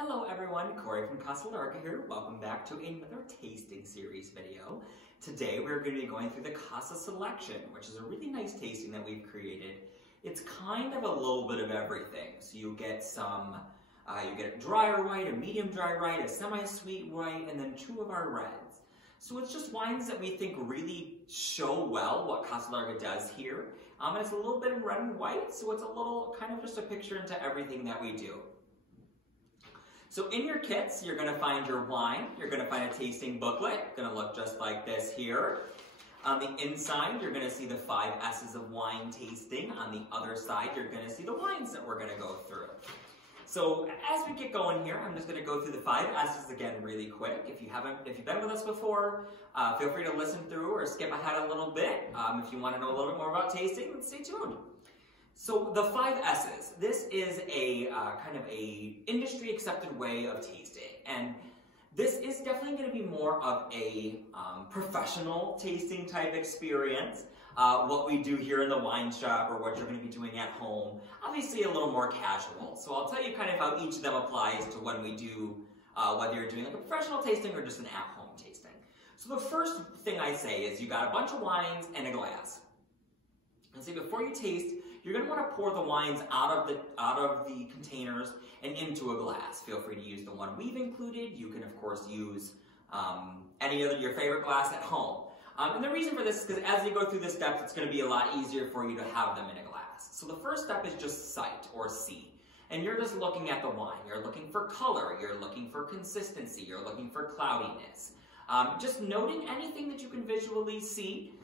Hello everyone, Corey from Casa Selection here. Welcome back to another tasting series video. Today we're going to be going through the Casa Selection, which is a really nice tasting that we've created. It's kind of a little bit of everything. So you get you get a drier white, a medium dry white, a semi-sweet white, and then two of our reds. So it's just wines that we think really show well what Casa Selection does here. And it's a little bit of red and white, so it's a little kind of just a picture into everything that we do. So in your kits, you're going to find your wine, you're going to find a tasting booklet, going to look just like this here. On the inside, you're going to see the 5 S's of wine tasting. On the other side, you're going to see the wines that we're going to go through. So as we get going here, I'm just going to go through the 5 S's again really quick. If you've been with us before, feel free to listen through or skip ahead a little bit. If you want to know a little bit more about tasting, then stay tuned. So the 5 S's, this is a kind of a industry accepted way of tasting, and this is definitely going to be more of a professional tasting type experience. What we do here in the wine shop or what you're going to be doing at home, obviously a little more casual. So I'll tell you kind of how each of them applies to when we do, whether you're doing like a professional tasting or just an at-home tasting. So the first thing I say is you got a bunch of wines and a glass. And so before you taste, you're going to want to pour the wines out of the containers and into a glass. Feel free to use the one we've included. You can, of course, use any other your favorite glass at home. And the reason for this is because as you go through the steps, it's going to be a lot easier for you to have them in a glass. So the first step is just sight or see. And you're just looking at the wine. You're looking for color. You're looking for consistency. You're looking for cloudiness. Just noting anything that you can visually see.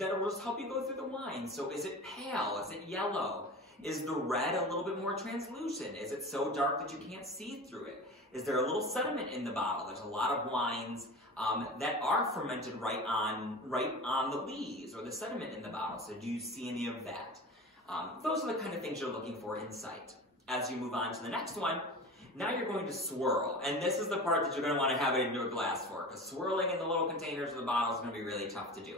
That will just help you go through the wine. So is it pale? Is it yellow? Is the red a little bit more translucent? Is it so dark that you can't see through it? Is there a little sediment in the bottle? There's a lot of wines that are fermented right on the lees or the sediment in the bottle. So do you see any of that? Those are the kind of things you're looking for in sight. As you move on to the next one, now you're going to swirl. And this is the part that you're going to want to have it into a glass for, because swirling in the little containers of the bottle is going to be really tough to do.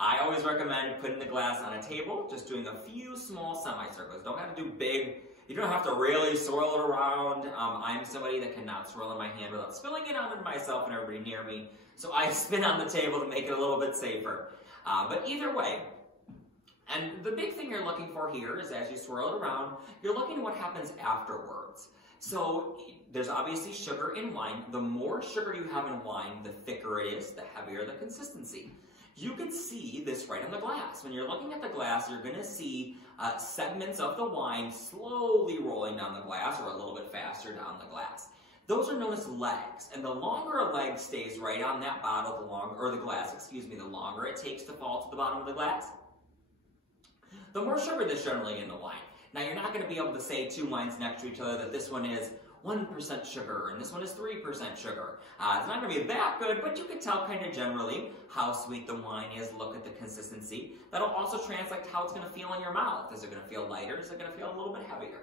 I always recommend putting the glass on a table, just doing a few small semicircles. Don't have to do big, you don't have to really swirl it around. I'm somebody that cannot swirl in my hand without spilling it on myself and everybody near me. So I spin on the table to make it a little bit safer. But either way, and the big thing you're looking for here is as you swirl it around, you're looking at what happens afterwards. So there's obviously sugar in wine. The more sugar you have in wine, the thicker it is, the heavier the consistency. You can see this right on the glass. When you're looking at the glass, you're going to see segments of the wine slowly rolling down the glass or a little bit faster down the glass. Those are known as legs, and the longer a leg stays right on that bottle, the glass, the longer it takes to fall to the bottom of the glass, the more sugar there's generally in the wine. Now, you're not going to be able to say 2 wines next to each other that this one is 1% sugar and this one is 3% sugar. It's not going to be that good, but you can tell kind of generally how sweet the wine is. Look at the consistency. That'll also translate to how it's going to feel in your mouth. Is it going to feel lighter? Is it going to feel a little bit heavier?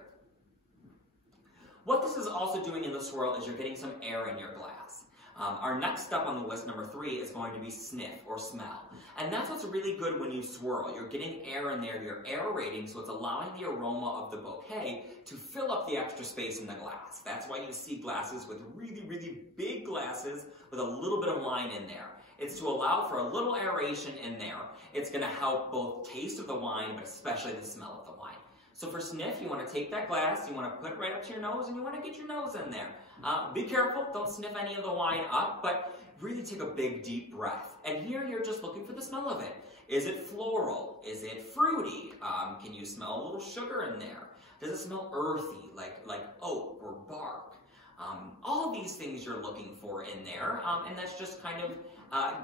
What this is also doing in the swirl is you're getting some air in your glass. Our next step on the list, number 3, is going to be sniff or smell. And that's what's really good when you swirl. You're getting air in there, you're aerating, so it's allowing the aroma of the bouquet to fill up the extra space in the glass. That's why you see glasses with really, really big glasses with a little bit of wine in there. It's to allow for a little aeration in there. It's going to help both taste of the wine, but especially the smell of the wine. So for sniff, you want to take that glass, you want to put it right up to your nose, and you want to get your nose in there. Be careful, don't sniff any of the wine up, but really take a big, deep breath. And here you're just looking for the smell of it. Is it floral? Is it fruity? Can you smell a little sugar in there? Does it smell earthy, like oak or bark? All these things you're looking for in there, and that's just kind of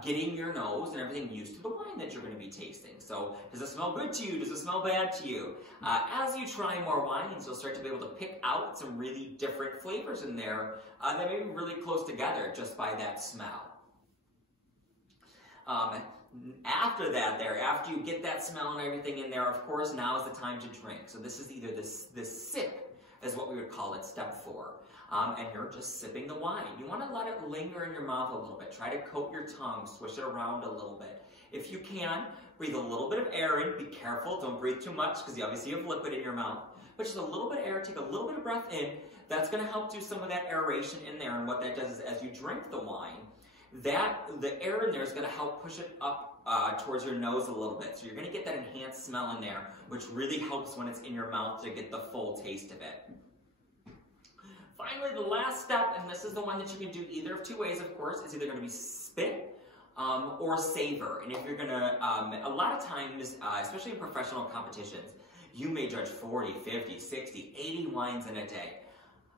getting your nose and everything used to the wine that you're going to be tasting. So does it smell good to you? Does it smell bad to you? As you try more wines, you'll start to be able to pick out some really different flavors in there that may be really close together just by that smell. After that after you get that smell and everything in there, of course, now is the time to drink. So this is either this sip is what we would call it, step 4. And you're just sipping the wine. You want to let it linger in your mouth a little bit. Try to coat your tongue, swish it around a little bit. If you can, breathe a little bit of air in. Be careful, don't breathe too much because you obviously have liquid in your mouth. But just a little bit of air, take a little bit of breath in. That's going to help do some of that aeration in there, and what that does is as you drink the wine, the air in there is going to help push it up towards your nose a little bit. So you're going to get that enhanced smell in there, which really helps when it's in your mouth to get the full taste of it. Finally, the last step, and this is the one that you can do either of two ways, of course, is either going to be spit or savor. And if you're going to, a lot of times, especially in professional competitions, you may judge 40, 50, 60, 80 wines in a day.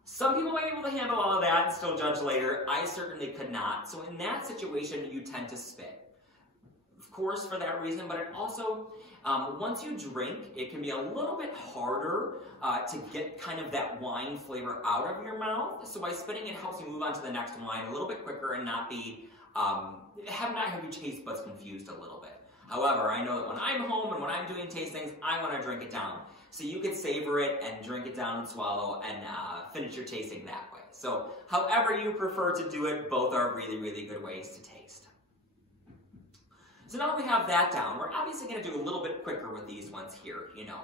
Some people might be able to handle all of that and still judge later. I certainly could not. So in that situation, you tend to spit. Of course, for that reason, but it also, once you drink, it can be a little bit harder to get kind of that wine flavor out of your mouth. So by spitting, it helps you move on to the next wine a little bit quicker and not be, have your taste buds confused a little bit. However, I know that when I'm home and when I'm doing tastings, I want to drink it down. So you could savor it and drink it down and swallow and finish your tasting that way. So however you prefer to do it, both are really, really good ways to taste. So now that we have that down, we're obviously going to do a little bit quicker with these ones here, you know.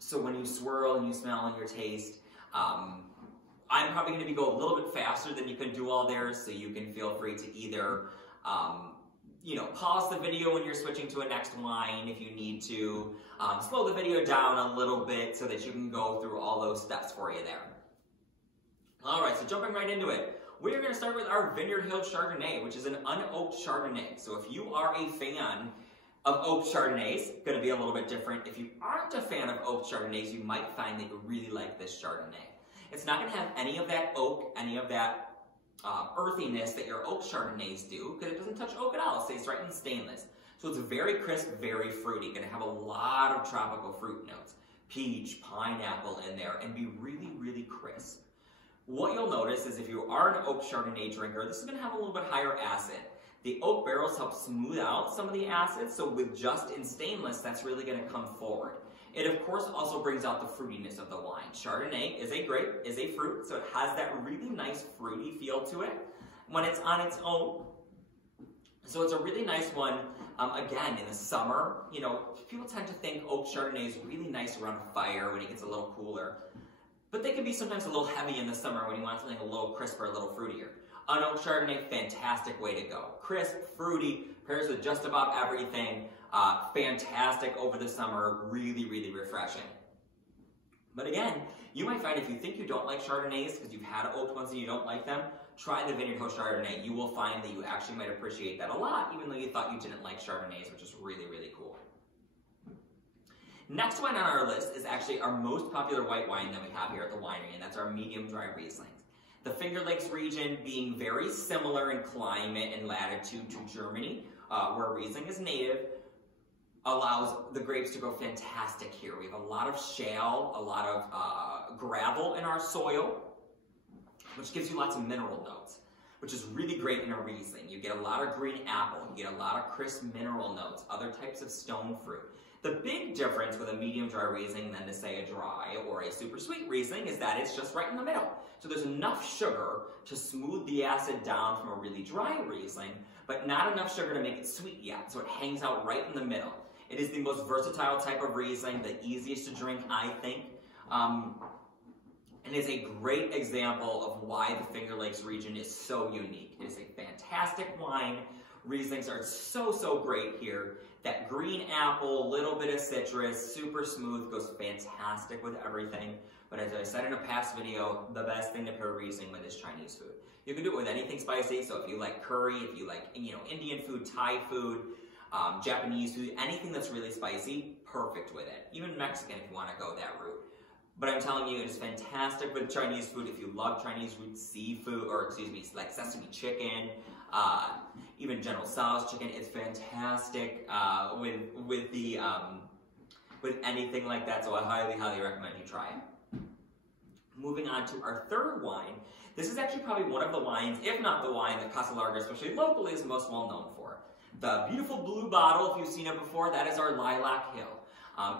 So when you swirl and you smell and you taste, I'm probably going to go a little bit faster than you can do all there, so you can feel free to either, you know, pause the video when you're switching to a next wine if you need to, slow the video down a little bit so that you can go through all those steps for you there. All right, so jumping right into it. We're going to start with our Vineyard Hill Chardonnay, which is an unoaked Chardonnay. So if you are a fan of oaked Chardonnays, it's going to be a little bit different. If you aren't a fan of oaked Chardonnays, you might find that you really like this Chardonnay. It's not going to have any of that oak, any of that earthiness that your oak Chardonnays do, because it doesn't touch oak at all. It stays right in stainless. So it's very crisp, very fruity. Going to have a lot of tropical fruit notes. Peach, pineapple in there, and be really, really crisp. What you'll notice is if you are an oak Chardonnay drinker, this is going to have a little bit higher acid. The oak barrels help smooth out some of the acid, so with just in stainless, that's really going to come forward. It, of course, also brings out the fruitiness of the wine. Chardonnay is a grape, is a fruit, so it has that really nice fruity feel to it when it's on its own. So it's a really nice one. Again, in the summer, you know, people tend to think oak Chardonnay is really nice around a fire when it gets a little cooler. But they can be sometimes a little heavy in the summer when you want something a little crisper, a little fruitier. Unoaked Chardonnay, fantastic way to go. Crisp, fruity, pairs with just about everything. Fantastic over the summer, really, really refreshing. But again, you might find if you think you don't like Chardonnays because you've had oaked ones and you don't like them, try the Vineyard Hill Chardonnay. You will find that you actually might appreciate that a lot, even though you thought you didn't like Chardonnays, which is really, really cool. Next wine on our list is actually our most popular white wine that we have here at the winery, and that's our medium dry Rieslings. The Finger Lakes region being very similar in climate and latitude to Germany, where Riesling is native, allows the grapes to grow fantastic here. We have a lot of shale, a lot of gravel in our soil, which gives you lots of mineral notes, which is really great in a Riesling. You get a lot of green apple, you get a lot of crisp mineral notes, other types of stone fruit. The big difference with a medium dry Riesling than to say a dry or a super sweet Riesling is that it's just right in the middle. So there's enough sugar to smooth the acid down from a really dry Riesling, but not enough sugar to make it sweet yet. So it hangs out right in the middle. It is the most versatile type of Riesling, the easiest to drink, I think. And is a great example of why the Finger Lakes region is so unique. It is a fantastic wine. Rieslings are so, so great here. That green apple, little bit of citrus, super smooth, goes fantastic with everything. But as I said in a past video, the best thing to pair Riesling with is Chinese food. You can do it with anything spicy, so if you like curry, if you like, you know, Indian food, Thai food, Japanese food, anything that's really spicy, perfect with it. Even Mexican if you want to go that route. But I'm telling you, it is fantastic with Chinese food. If you love Chinese food, seafood, or excuse me, like sesame chicken, even General Tso's chicken, it's fantastic with anything like that. So I highly, highly recommend you try it. Moving on to our third wine. This is actually probably one of the wines, if not the wine, that Casa Larga, especially locally, is most well known for. The beautiful blue bottle, if you've seen it before, that is our Lilac Hill.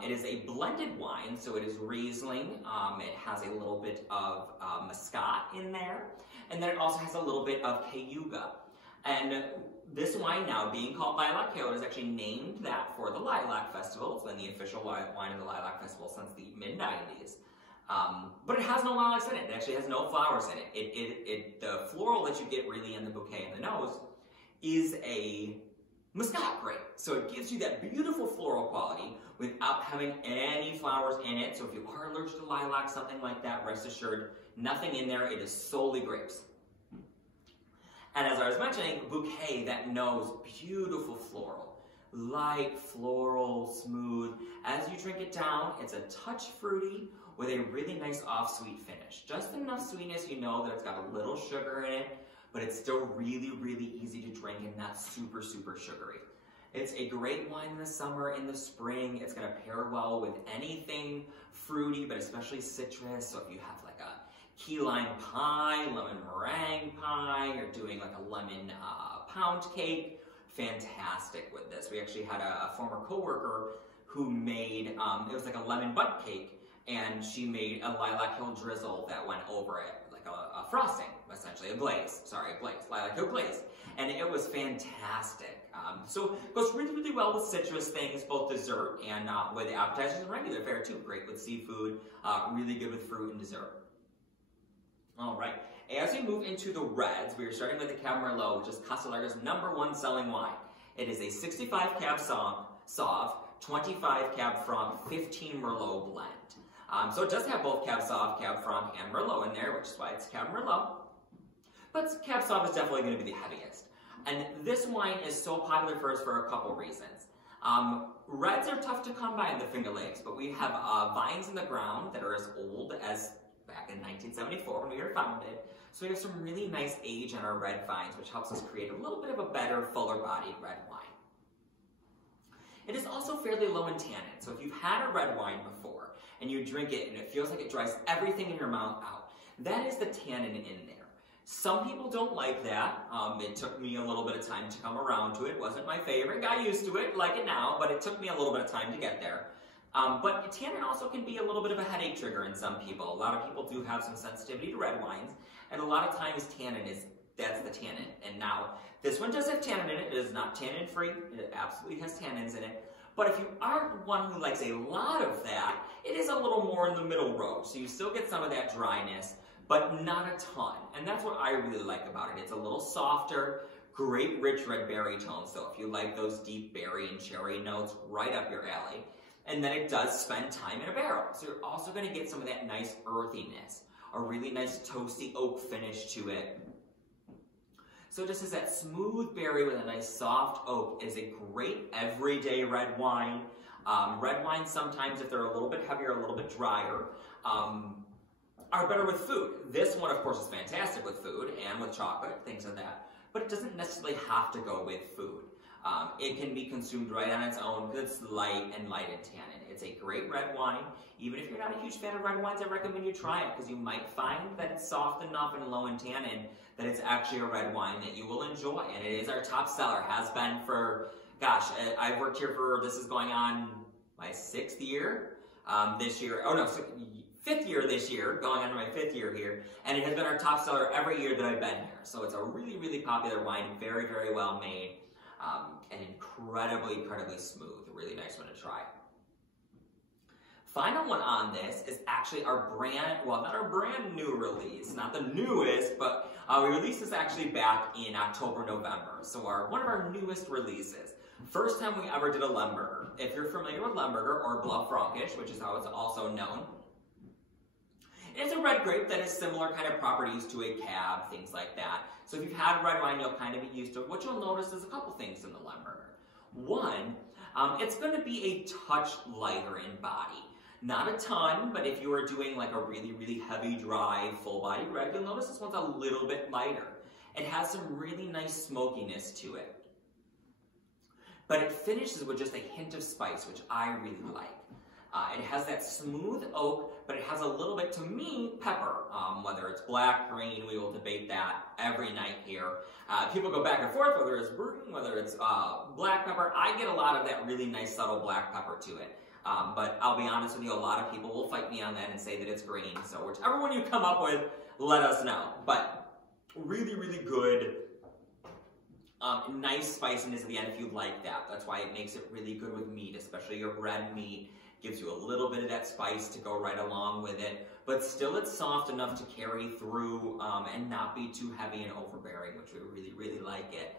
It is a blended wine, so it is Riesling. It has a little bit of Muscat in there, and then it also has a little bit of Cayuga. And this wine now, being called Lilac Hill, is actually named that for the Lilac Festival. It's been the official wine of the Lilac Festival since the mid-90s. But it has no lilacs in it. It actually has no flowers in it. The floral that you get really in the bouquet in the nose is a Muscat grape. So it gives you that beautiful floral quality without having any flowers in it. So if you are allergic to lilac, something like that, rest assured, nothing in there. It is solely grapes. And as I was mentioning, bouquet, that nose, beautiful floral. Light, floral, smooth. As you drink it down, it's a touch fruity with a really nice off-sweet finish. Just enough sweetness, you know that it's got a little sugar in it, but it's still really, really easy to drink and not super, super sugary. It's a great wine in the summer, in the spring. It's gonna pair well with anything fruity, but especially citrus. So if you have like a key lime pie, lemon meringue pie, you're doing like a lemon pound cake, fantastic with this. We actually had a former coworker who made, it was like a lemon butt cake, and she made a lilac hill drizzle that went over it, like a frosting, essentially, a glaze, lilac hill glaze. And it was fantastic. So it goes really, really well with citrus things, both dessert and with appetizers and regular fare too. Great with seafood, really good with fruit and dessert. All right, as we move into the reds, we are starting with the Cab Merlot, which is Casa Larga's #1 selling wine. It is a 65 Cab Sauv, 25 Cab Franc, 15 Merlot blend. So it does have both Cab Sauv, Cab Franc, and Merlot in there, which is why it's Cab Merlot. But Cab Sauv is definitely going to be the heaviest. And this wine is so popular for us for a couple reasons. Reds are tough to come by in the Finger Lakes, but we have vines in the ground that are as old as back in 1974 when we were founded. So we have some really nice age on our red vines, which helps us create a little bit of a better, fuller-bodied red wine. It is also fairly low in tannin. So if you've had a red wine before and you drink it and it feels like it dries everything in your mouth out, that is the tannin in there. Some people don't like that. It took me a little bit of time to come around to it. It wasn't my favorite. Got used to it, like it now, but it took me a little bit of time to get there. But tannin also can be a little bit of a headache trigger in some people. A lot of people do have some sensitivity to red wines, and a lot of times that's the tannin. And now, this one does have tannin in it. It is not tannin free. It absolutely has tannins in it. But if you aren't one who likes a lot of that, it is a little more in the middle road. So you still get some of that dryness, but not a ton. And that's what I really like about it. It's a little softer, great rich red berry tones. So if you like those deep berry and cherry notes, right up your alley. And then it does spend time in a barrel. So you're also gonna get some of that nice earthiness, a really nice toasty oak finish to it. So just as that smooth berry with a nice soft oak is a great everyday red wine. Red wines sometimes, if they're a little bit heavier, a little bit drier, are better with food. This one, of course, is fantastic with food and with chocolate, things like that. But it doesn't necessarily have to go with food. It can be consumed right on its own because it's light and light in tannin. It's a great red wine. Even if you're not a huge fan of red wines, I recommend you try it because you might find that it's soft enough and low in tannin that it's actually a red wine that you will enjoy. And it is our top seller, has been for, gosh, I've worked here for, this is going on my 6th year this year. Oh no, 5th year this year, going on to my 5th year here. And it has been our top seller every year that I've been here. So it's a really, really popular wine, very, very well made. And incredibly, incredibly smooth. A really nice one to try. Final one on this is actually our not our brand new release, not the newest, but we released this actually back in October, November. So one of our newest releases. First time we ever did a Lemberger. If you're familiar with Lemberger or Bluff Frankish, which is how it's also known, it's a red grape that has similar kind of properties to a Cab, things like that. So if you've had red wine, you'll kind of be used to it. What you'll notice is a couple things in the Lemberger. One, it's going to be a touch lighter in body. Not a ton, but if you are doing like a really, really heavy, dry, full-bodied red, you'll notice this one's a little bit lighter. It has some really nice smokiness to it. But it finishes with just a hint of spice, which I really like. It has that smooth oak, but it has a little bit, to me, pepper. Whether it's black, green, we will debate that every night here. People go back and forth, whether it's green, whether it's black pepper. I get a lot of that really nice, subtle black pepper to it. But I'll be honest with you, a lot of people will fight me on that and say that it's green. So whichever one you come up with, let us know. But really, really good. Nice spiciness at the end if you like that. That's why it makes it really good with meat, especially your red meat. Gives you a little bit of that spice to go right along with it. but still it's soft enough to carry through and not be too heavy and overbearing, which we really, really like it.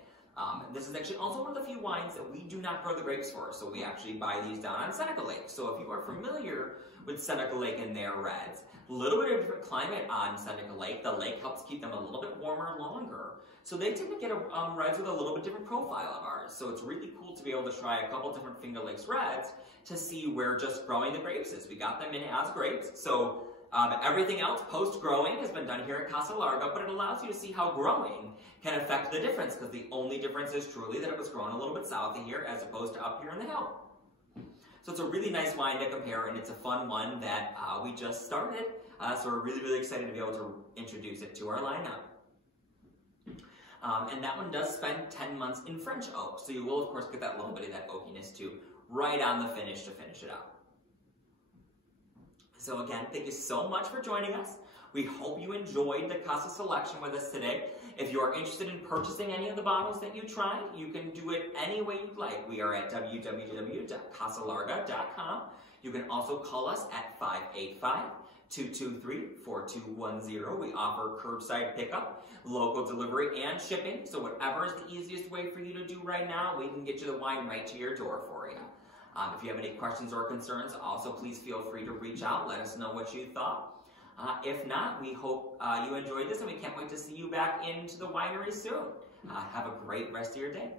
This is actually also one of the few wines that we do not grow the grapes for, so we actually buy these down on Seneca Lake. So if you are familiar with Seneca Lake and their reds, a little bit of a different climate on Seneca Lake. The lake helps keep them a little bit warmer longer. So they tend to get reds with a little bit different profile of ours. So it's really cool to be able to try a couple different Finger Lakes reds to see where just growing the grapes is. We got them in as grapes, so everything else post-growing has been done here at Casa Larga, but it allows you to see how growing can affect the difference, because the only difference is truly that it was grown a little bit south of here as opposed to up here in the hill. So it's a really nice wine to compare, and it's a fun one that we just started, so we're really, really excited to be able to introduce it to our lineup. And that one does spend 10 months in French oak, so you will of course get that little bit of that oakiness too, right on the finish to finish it out. So again, thank you so much for joining us. We hope you enjoyed the Casa Selection with us today. If you are interested in purchasing any of the bottles that you tried, you can do it any way you'd like. We are at www.casalarga.com. You can also call us at 585-223-4210. We offer curbside pickup, local delivery, and shipping. So whatever is the easiest way for you to do right now, we can get you the wine right to your door for you. If you have any questions or concerns, also please feel free to reach out. Let us know what you thought. If not, we hope you enjoyed this, and we can't wait to see you back into the winery soon. Have a great rest of your day.